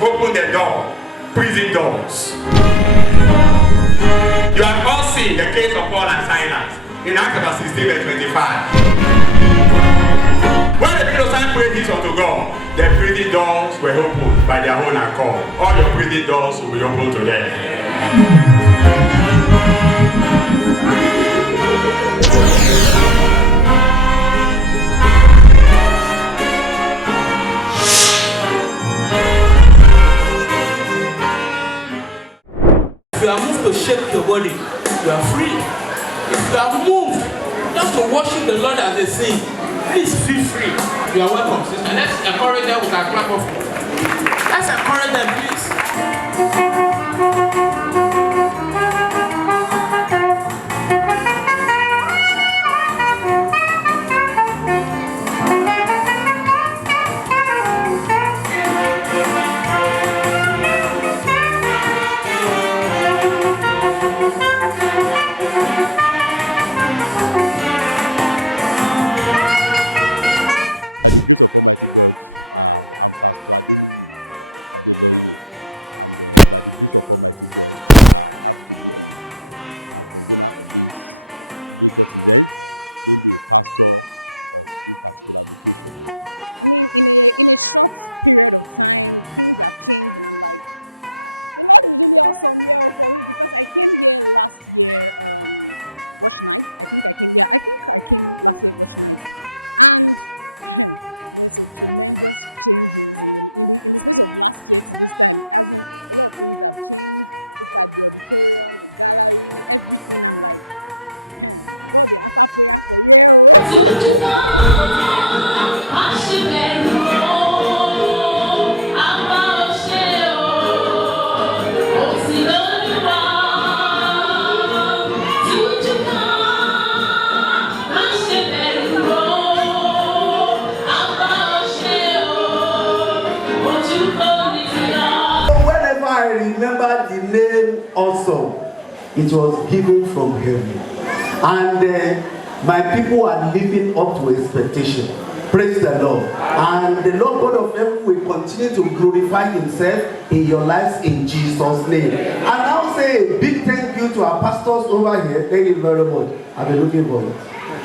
open the door, prison doors. You have all seen the case of Paul and Silas in Acts 16 verse 25. When the people of Zion prayed this unto God, the prison doors were opened by their own accord. All your prison doors will be opened to them. If you are moved to shake your body, you are free. If you are moved just to worship the Lord as they sing, please feel free. You are welcome, sister. Let's encourage them with our clap of hands. Let's encourage them, please. By the grace of Almighty God, I'm Pastor Adeloye, and by the grace of Almighty God, I have to be the convener of this greatest event, being the pastor of this particular location. I mean, in a short period of time, things have changed, and I'm like, the Lord is really awesome here for me, because I came here last year, watch night. I think I came last year watch night, and there's a tremendous changes in the space of last year to this time. As in, a lot of things have changed. Look at the auditorium, the gallery, everything. I'm like, God, they answer prayer for you. I remember the name also. It was given from heaven. And my people are living up to expectation. Praise the Lord. And the Lord God of heaven will continue to glorify himself in your lives in Jesus' name. And I'll say a big thank you to our pastors over here. Thank you very much. I've been looking for it.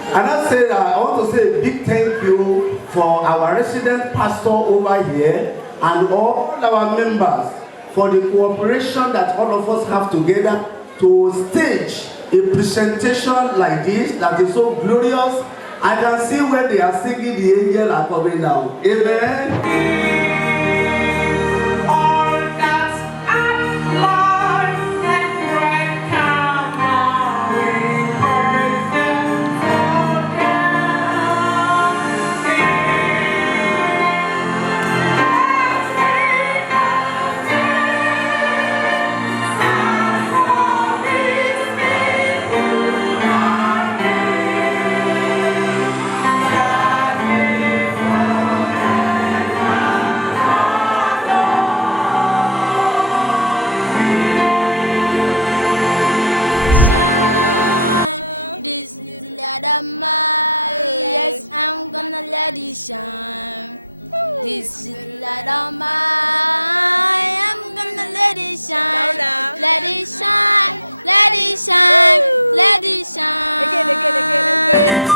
And I want to say a big thank you for our resident pastor over here and all our members for the cooperation that all of us have together to stage a presentation like this that is so glorious. I can see when they are singing, the angels are coming now. Amen. Yes, I'm gonna let it shine. This is the light of mine. I'm gonna let it shine. Let it shine. Let it shine. Let it shine. Again.